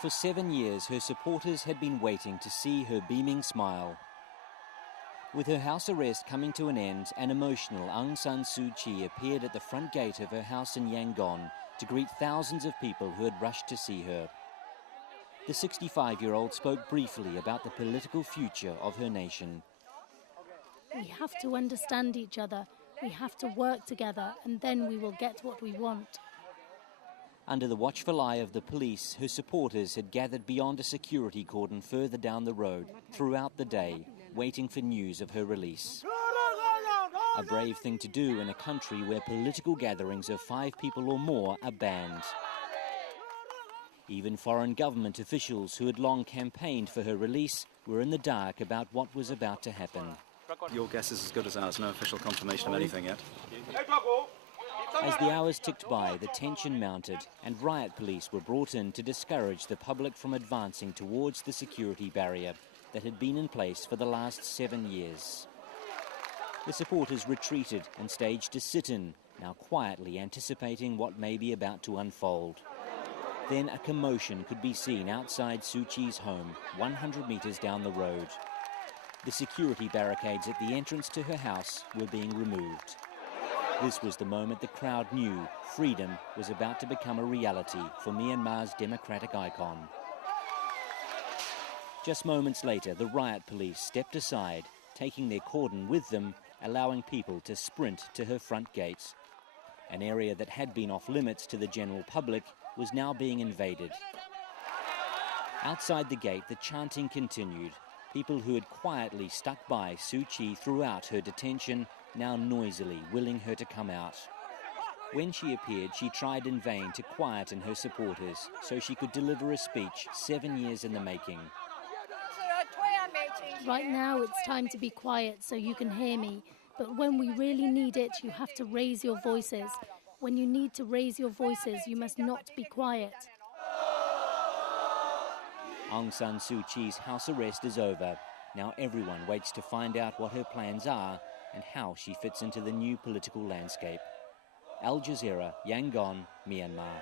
For 7 years, her supporters had been waiting to see her beaming smile. With her house arrest coming to an end, an emotional Aung San Suu Kyi appeared at the front gate of her house in Yangon to greet thousands of people who had rushed to see her. The 65-year-old spoke briefly about the political future of her nation. We have to understand each other, we have to work together, and then we will get what we want. Under the watchful eye of the police, her supporters had gathered beyond a security cordon further down the road throughout the day, waiting for news of her release. A brave thing to do in a country where political gatherings of 5 people or more are banned. Even foreign government officials who had long campaigned for her release were in the dark about what was about to happen. Your guess is as good as ours. No official confirmation of anything yet. As the hours ticked by, the tension mounted and riot police were brought in to discourage the public from advancing towards the security barrier that had been in place for the last 7 years. The supporters retreated and staged a sit-in, now quietly anticipating what may be about to unfold. Then a commotion could be seen outside Suu Kyi's home, 100 metres down the road. The security barricades at the entrance to her house were being removed. This was the moment the crowd knew freedom was about to become a reality for Myanmar's democratic icon. Just moments later, the riot police stepped aside, taking their cordon with them, allowing people to sprint to her front gates. An area that had been off limits to the general public was now being invaded. Outside the gate, the chanting continued. People who had quietly stuck by Suu Kyi throughout her detention, now noisily willing her to come out. When she appeared, she tried in vain to quieten her supporters so she could deliver a speech 7 years in the making. Right now it's time to be quiet so you can hear me, but when we really need it, you have to raise your voices. When you need to raise your voices, you must not be quiet. Aung San Suu Kyi's house arrest is over. Now everyone waits to find out what her plans are and how she fits into the new political landscape. Aljazeera, Yangon, Myanmar.